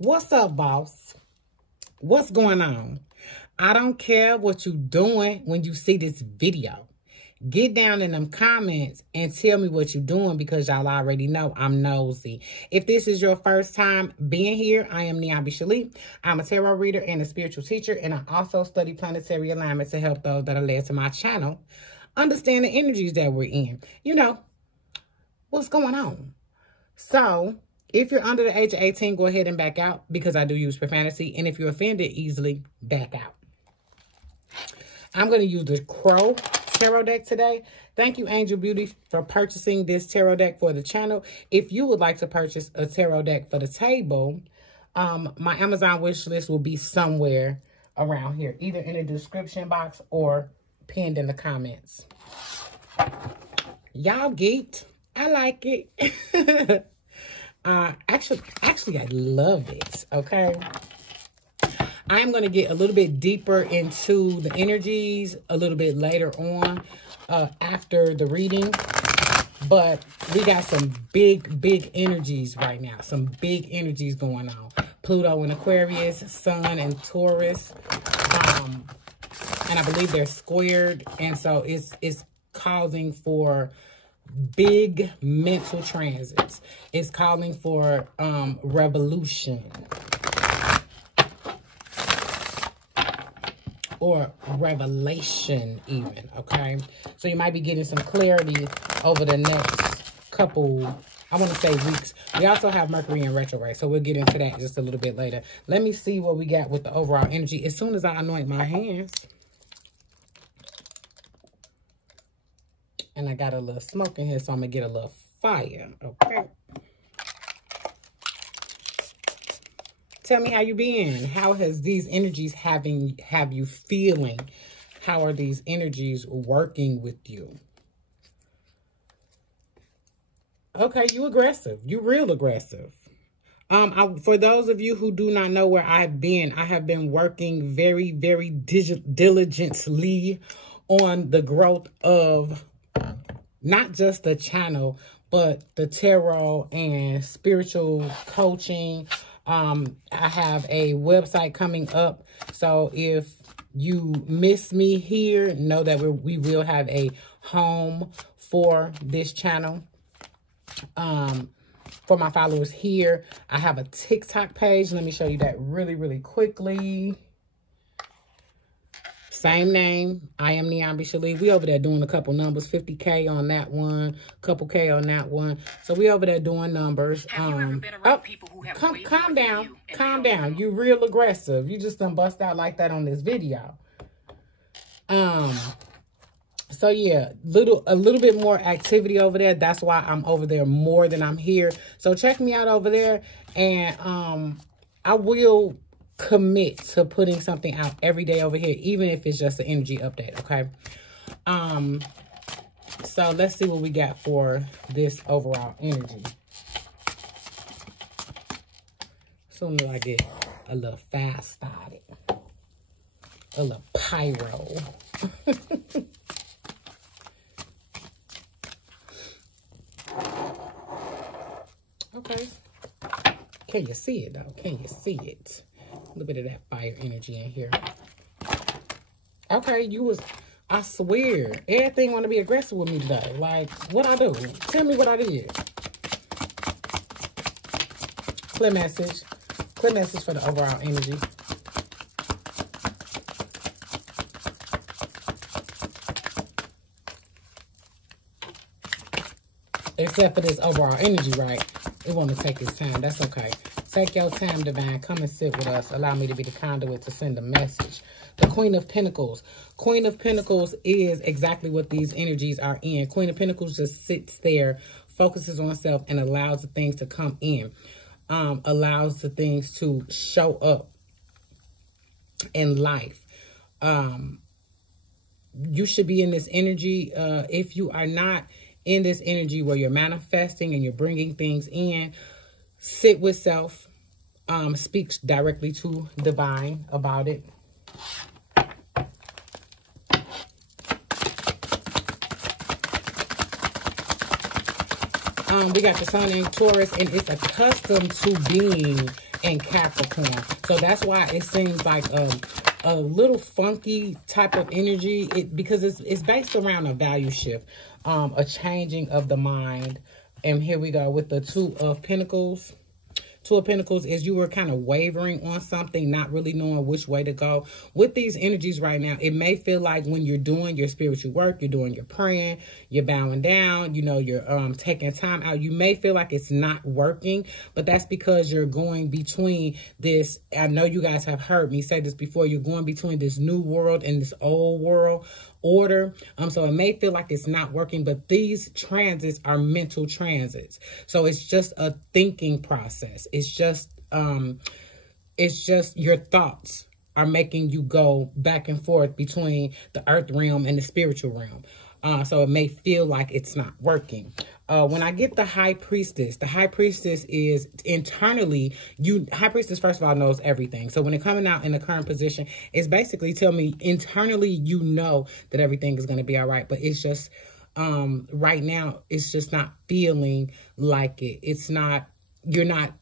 What's up, boss? What's going on? I don't care what you're doing when you see this video. Get down in them comments and tell me what you're doing, because y'all already know I'm nosy. If this is your first time being here, I am Niambi Shalit. I'm a tarot reader and a spiritual teacher, and I also study planetary alignment to help those that are led to my channel understand the energies that we're in. You know, what's going on? So, if you're under the age of 18, go ahead and back out, because I do use profanity. And if you're offended easily, back out. I'm going to use the Crow Tarot deck today. Thank you, Angel Beauty, for purchasing this tarot deck for the channel. If you would like to purchase a tarot deck for the table, my Amazon wish list will be somewhere around here, either in the description box or pinned in the comments. Y'all geeked. I like it. Actually, I love it, okay? I'm going to get a little bit deeper into the energies a little bit later on after the reading. But we got some big energies right now. Some big energies going on. Pluto in Aquarius, Sun in Taurus. And I believe they're squared. And so it's causing for big mental transits. It's calling for revolution or revelation even, okay? So you might be getting some clarity over the next couple, I want to say weeks. We also have Mercury in retrograde, so we'll get into that just a little bit later. Let me see what we got with the overall energy as soon as I anoint my hands. And I got a little smoke in here, so I'm going to get a little fire, okay? Tell me how you been. How has these energies have you feeling? How are these energies working with you? Okay, you aggressive. You real aggressive. For those of you who do not know where I've been, I have been working very, very diligently on the growth of not just the channel, but the tarot and spiritual coaching. I have a website coming up. So if you miss me here, know that we will have a home for this channel. For my followers here, I have a TikTok page. Let me show you that really, really quickly. Same name. I am Niambi Shalit. We over there doing a couple numbers. 50K on that one. Couple K on that one. So we over there doing numbers. Have you ever been around people who have calm down. Calm down. You real aggressive. You just done bust out like that on this video. So yeah, a little bit more activity over there. That's why I'm over there more than I'm here. So check me out over there, and I will commit to putting something out every day over here, even if it's just an energy update, okay? So let's see what we got for this overall energy. As soon as I get a little fast started, a little pyro. Okay. Can you see it though? Can you see it? A little bit of that fire energy in here. Okay, I swear, everything want to be aggressive with me today. Like, what I do? Tell me what I did. Clear message. Clear message for the overall energy. Except for this overall energy, right? It want to take its time. That's okay. Take your time, Divine. Come and sit with us. Allow me to be the conduit to send a message. The Queen of Pentacles. Queen of Pentacles is exactly what these energies are in. Queen of Pentacles just sits there, focuses on herself, and allows the things to come in. Allows the things to show up in life. You should be in this energy. If you are not in this energy where you're manifesting and you're bringing things in, sit with self, speak directly to Divine about it. We got the Sun in Taurus, and it's accustomed to being in Capricorn. So that's why it seems like a little funky type of energy, because it's based around a value shift, a changing of the mind. And here we go with the Two of Pentacles. Two of Pentacles is you were kind of wavering on something, not really knowing which way to go. With these energies right now, it may feel like when you're doing your spiritual work, you're doing your praying, you're bowing down, you know, you're taking time out. You may feel like it's not working, but that's because you're going between this. I know you guys have heard me say this before. You're going between this new world and this old world order. So it may feel like it's not working, but these transits are mental transits. So it's just a thinking process. It's just your thoughts are making you go back and forth between the earth realm and the spiritual realm. So it may feel like it's not working. When I get the High Priestess is internally, High Priestess, first of all, knows everything. So when it's coming out in the current position, it's basically tell me internally, you know that everything is going to be all right. But it's just, right now, it's just not feeling like it. It's not, you're not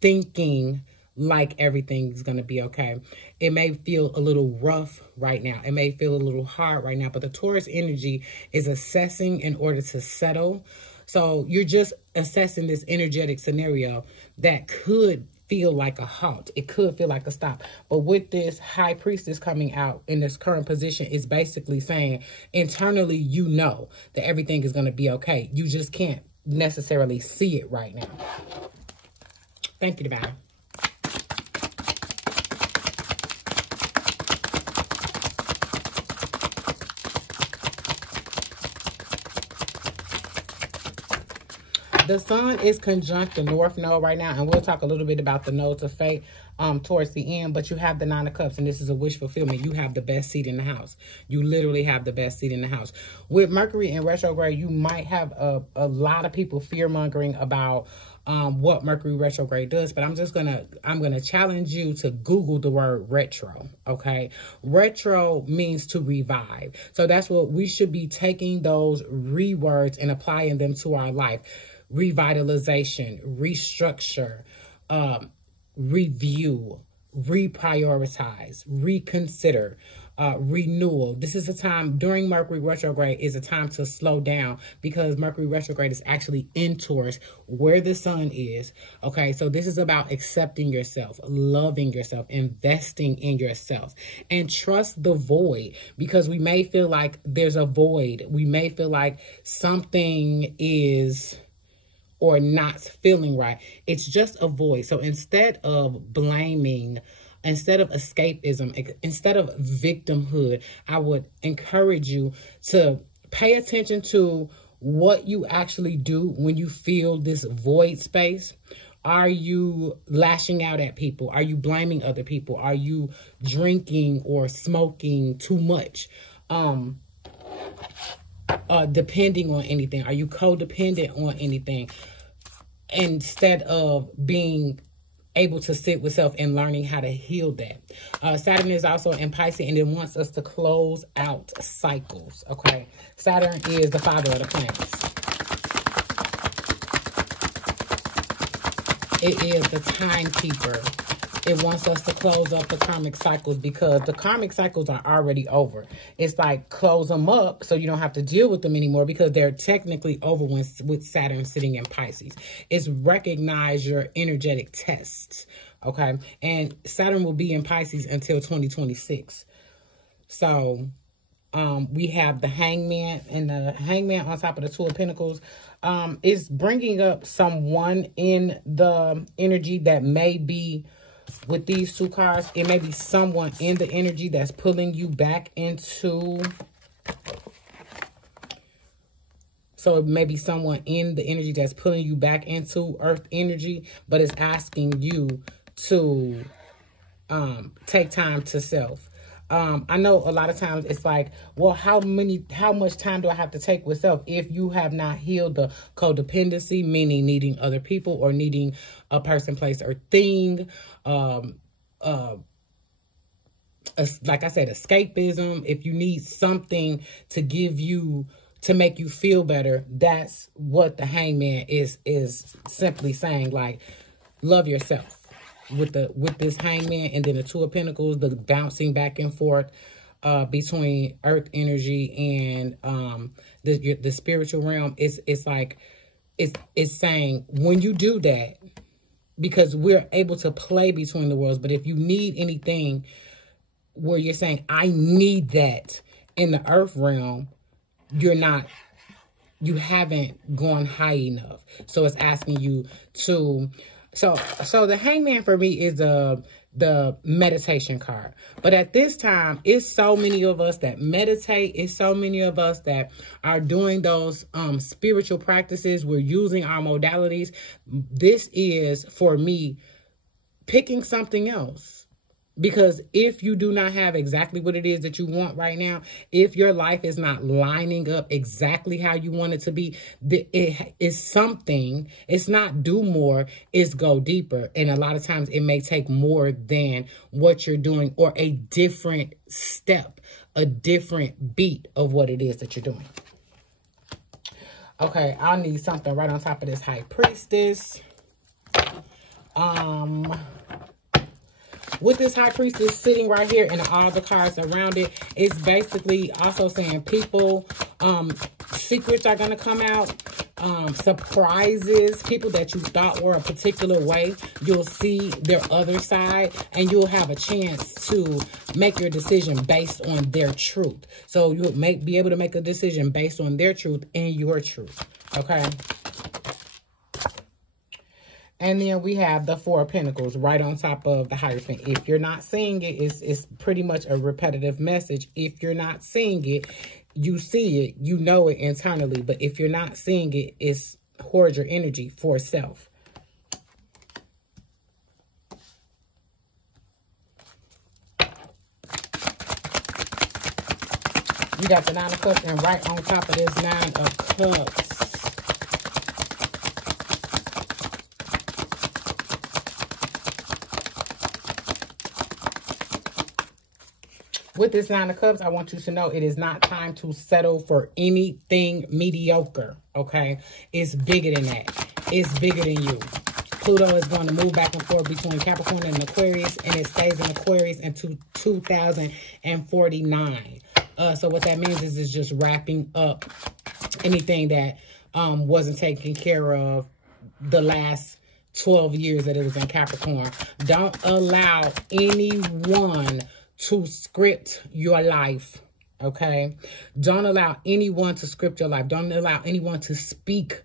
thinking like everything is going to be okay. It may feel a little rough right now. It may feel a little hard right now, but the Taurus energy is assessing in order to settle. So you're just assessing this energetic scenario that could feel like a halt. It could feel like a stop. But with this High Priestess coming out in this current position, is basically saying internally, you know that everything is going to be okay. You just can't necessarily see it right now. Thank you, Divine. The sun is conjunct the North Node right now, and we'll talk a little bit about the nodes of fate towards the end. But you have the Nine of Cups, and this is a wish fulfillment. You have the best seat in the house. You literally have the best seat in the house. With Mercury in retrograde, you might have a lot of people fear-mongering about what Mercury retrograde does, but I'm gonna challenge you to Google the word retro. Okay, retro means to revive. So that's what we should be taking, those rewords, and applying them to our life. Revitalization, restructure, review, reprioritize, reconsider, renewal. This is a time during Mercury retrograde is a time to slow down, because Mercury retrograde is actually in Taurus where the sun is. Okay, so this is about accepting yourself, loving yourself, investing in yourself, and trust the void, because we may feel like there's a void. We may feel like something is or not feeling right. It's just a void. So instead of blaming, instead of escapism, instead of victimhood, I would encourage you to pay attention to what you actually do when you feel this void space. Are you lashing out at people? Are you blaming other people? Are you drinking or smoking too much? Depending on anything? Are you codependent on anything? Instead of being able to sit with self and learning how to heal that. Saturn is also in Pisces, and it wants us to close out cycles. Okay, Saturn is the father of the planets. It is the timekeeper. It wants us to close up the karmic cycles, because the karmic cycles are already over. It's like close them up so you don't have to deal with them anymore, because they're technically over with Saturn sitting in Pisces. It's recognize your energetic tests, okay? And Saturn will be in Pisces until 2026. So we have the Hangman, and the Hangman on top of the Two of Pentacles is bringing up someone in the energy that may be with these two cards. It may be someone in the energy that's pulling you back into. So it may be someone in the energy that's pulling you back into earth energy, but it's asking you to take time to self. I know a lot of times it's like, well, how much time do I have to take with self if you have not healed the codependency, meaning needing other people or needing a person, place, or thing. Like I said, escapism. If you need something to give you, to make you feel better, that's what the Hangman is simply saying. Like, love yourself. with this Hangman, and then the Two of Pentacles, the bouncing back and forth between earth energy and the spiritual realm. It's like it's saying when you do that, because we're able to play between the worlds. But if you need anything where you're saying, I need that in the earth realm, you haven't gone high enough. So it's asking you to, so the Hangman for me is the meditation card. But at this time, it's so many of us that meditate. It's so many of us that are doing those spiritual practices. We're using our modalities. This is, for me, picking something else. Because if you do not have exactly what it is that you want right now, if your life is not lining up exactly how you want it to be, it is something. It's not do more, it's go deeper. And a lot of times it may take more than what you're doing, or a different step, a different beat of what it is that you're doing. Okay, I'll need something right on top of this High Priestess. With this High Priestess sitting right here and all the cards around it, it's basically also saying people, secrets are going to come out, surprises, people that you thought were a particular way, you'll see their other side, and you'll have a chance to make your decision based on their truth. So you'll be able to make a decision based on their truth and your truth, okay? And then we have the Four of Pentacles right on top of the Hierophant. If you're not seeing it, it's pretty much a repetitive message. If you're not seeing it, you see it, you know it internally. But if you're not seeing it, it's hoard your energy for self. You got the Nine of Cups, and right on top of this Nine of Cups, with this Nine of Cups, I want you to know it is not time to settle for anything mediocre, okay? It's bigger than that. It's bigger than you. Pluto is going to move back and forth between Capricorn and Aquarius, and it stays in Aquarius until 2049. So what that means is it's just wrapping up anything that wasn't taken care of the last 12 years that it was in Capricorn. Don't allow anyone to script your life, okay? Don't allow anyone to script your life. Don't allow anyone to speak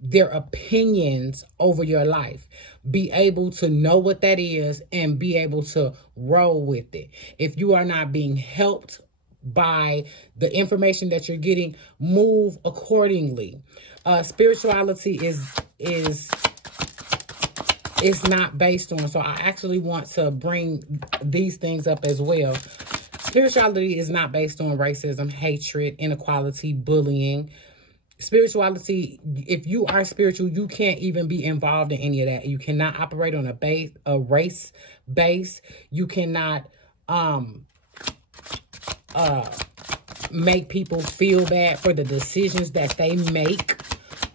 their opinions over your life. Be able to know what that is and be able to roll with it. If you are not being helped by the information that you're getting, move accordingly. Spirituality is it's not based on. So I actually want to bring these things up as well. Spirituality is not based on racism, hatred, inequality, bullying. Spirituality, if you are spiritual, you can't even be involved in any of that. You cannot operate on a race base. You cannot make people feel bad for the decisions that they make.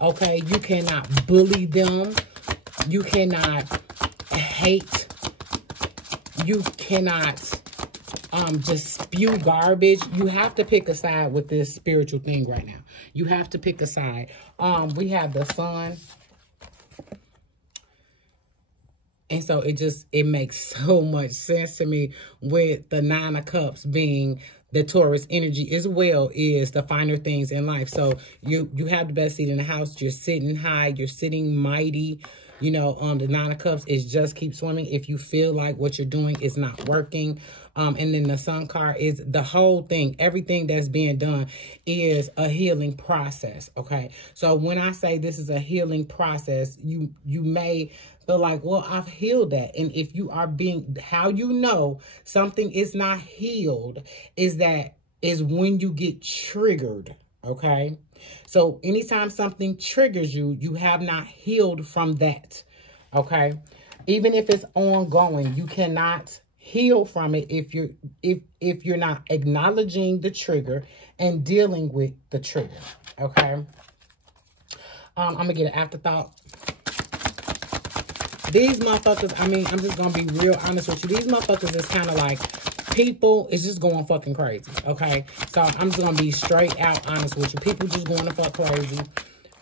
Okay, you cannot bully them. You cannot hate. You cannot just spew garbage. You have to pick a side with this spiritual thing right now. You have to pick a side. We have the Sun. And so it makes so much sense to me with the Nine of Cups being the Taurus energy as well, is the finer things in life. So you have the best seat in the house. You're sitting high. You're sitting mighty. You know, the Nine of Cups is just keep swimming. If you feel like what you're doing is not working. And then the Sun card is the whole thing. Everything that's being done is a healing process, okay? So when I say this is a healing process, you may feel like, well, I've healed that. And if you are how you know something is not healed is when you get triggered, okay? So anytime something triggers you, you have not healed from that, okay? Even if it's ongoing, you cannot heal from it if you're not acknowledging the trigger and dealing with the trigger, okay? I'm gonna get an afterthought. These motherfuckers, I mean, I'm just going to be real honest with you. These motherfuckers is kind of like people is just going fucking crazy, okay? So I'm just going to be straight out honest with you. People just going to fuck crazy.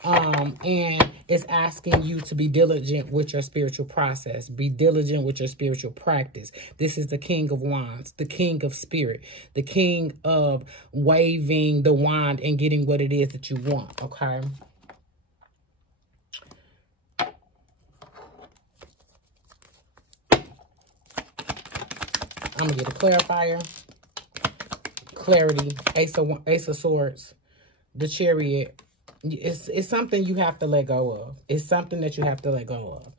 And it's asking you to be diligent with your spiritual process. Be diligent with your spiritual practice. This is the King of Wands, the King of Spirit, the King of waving the wand and getting what it is that you want, okay? I'm going to get a clarifier. Clarity, Ace of Swords, the Chariot. It's something you have to let go of. It's something that you have to let go of.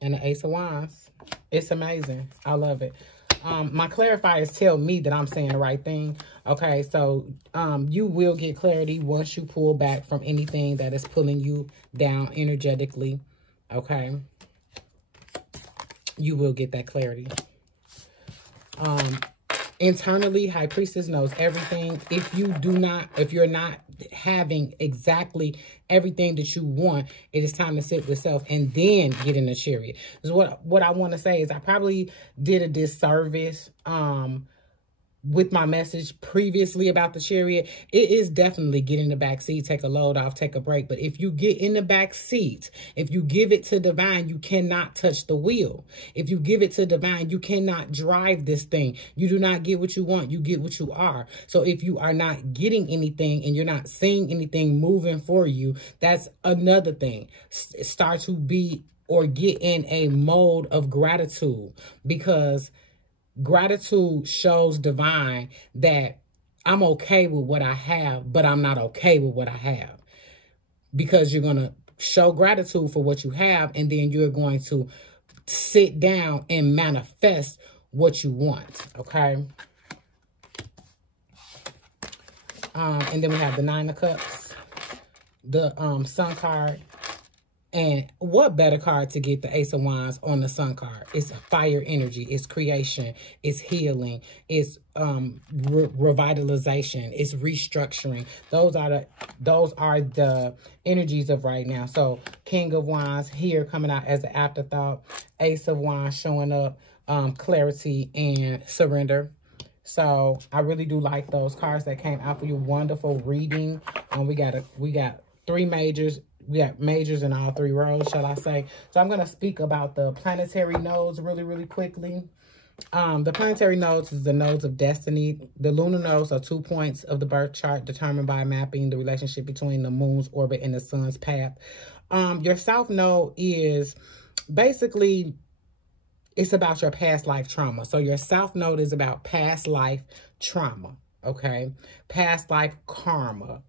And the Ace of Wands. It's amazing. I love it. My clarifiers tell me that I'm saying the right thing. Okay, so you will get clarity once you pull back from anything that is pulling you down energetically. Okay. You will get that clarity. Internally, High Priestess knows everything. If you're not having exactly everything that you want, it is time to sit with self and then get in the Chariot. So what I want to say is I probably did a disservice with my message previously about the Chariot. It is definitely get in the back seat, take a load off, take a break. But if you get in the back seat, if you give it to divine, you cannot touch the wheel. If you give it to divine, you cannot drive this thing. You do not get what you want. You get what you are. So if you are not getting anything and you're not seeing anything moving for you, that's another thing. Start to be or get in a mode of gratitude, because gratitude shows divine that I'm okay with what I have, but I'm not okay with what I have. Because you're going to show gratitude for what you have, and then you're going to sit down and manifest what you want, okay? And then we have the Nine of Cups, the Sun card. And what better card to get the Ace of Wands on the Sun card? It's fire energy. It's creation. It's healing. It's revitalization. It's restructuring. Those are the energies of right now. So King of Wands here coming out as an afterthought. Ace of Wands showing up, clarity and surrender. So I really do like those cards that came out for you. Wonderful reading. We got 3 majors. We got majors in all 3 rows, shall I say. So I'm going to speak about the planetary nodes really, really quickly. The planetary nodes is the nodes of destiny. The lunar nodes are 2 points of the birth chart determined by mapping the relationship between the moon's orbit and the sun's path. Your south node is basically, it's about your past life trauma. So your south node is about past life trauma, okay? Past life karma.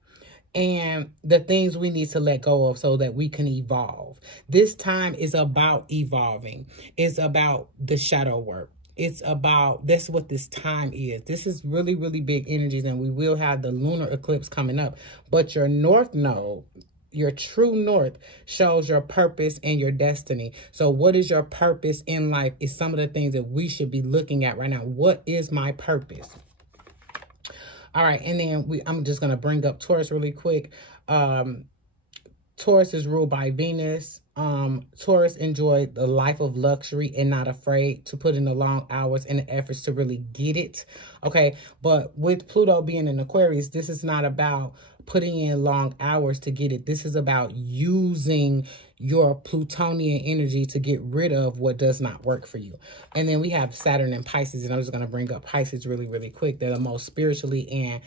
And the things we need to let go of so that we can evolve. This time is about evolving. It's about the shadow work. It's about, that's what this time is. This is really, really big energies, and we will have the lunar eclipse coming up. But your north node, your true north, shows your purpose and your destiny. So what is your purpose in life is some of the things that we should be looking at right now. What is my purpose? All right, and then I'm just going to bring up Taurus really quick. Taurus is ruled by Venus. Taurus enjoyed the life of luxury and not afraid to put in the long hours and the efforts to really get it. Okay, but with Pluto being in Aquarius, this is not about putting in long hours to get it. This is about using your Plutonian energy to get rid of what does not work for you. And then we have Saturn and Pisces, and I'm just going to bring up Pisces really, really quick. They're the most spiritually and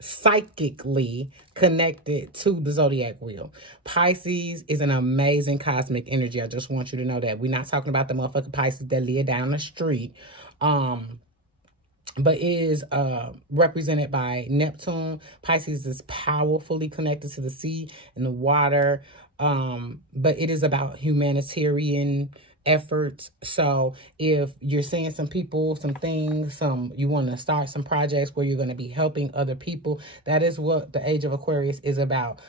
psychically connected to the zodiac wheel. Pisces is an amazing cosmic energy. I just want you to know that. We're not talking about the motherfucking Pisces that live down the street. But it is represented by Neptune. Pisces is powerfully connected to the sea and the water. But it is about humanitarian efforts. So if you're seeing some people, some things, you want to start some projects where you're going to be helping other people, that is what the age of Aquarius is about.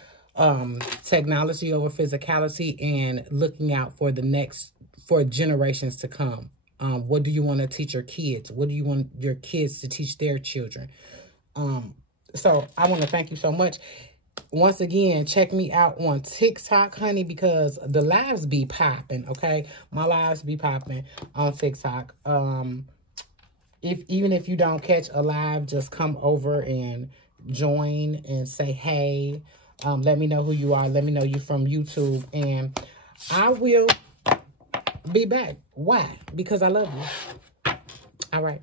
Technology over physicality and looking out for the next for generations to come. What do you want to teach your kids? What do you want your kids to teach their children? So I want to thank you so much. Once again, check me out on TikTok, honey, because the lives be popping, okay? My lives be popping on TikTok. Even if you don't catch a live, just come over and join and say hey. Let me know who you are. Let me know you from YouTube. And I will be back. Why? Because I love you. All right.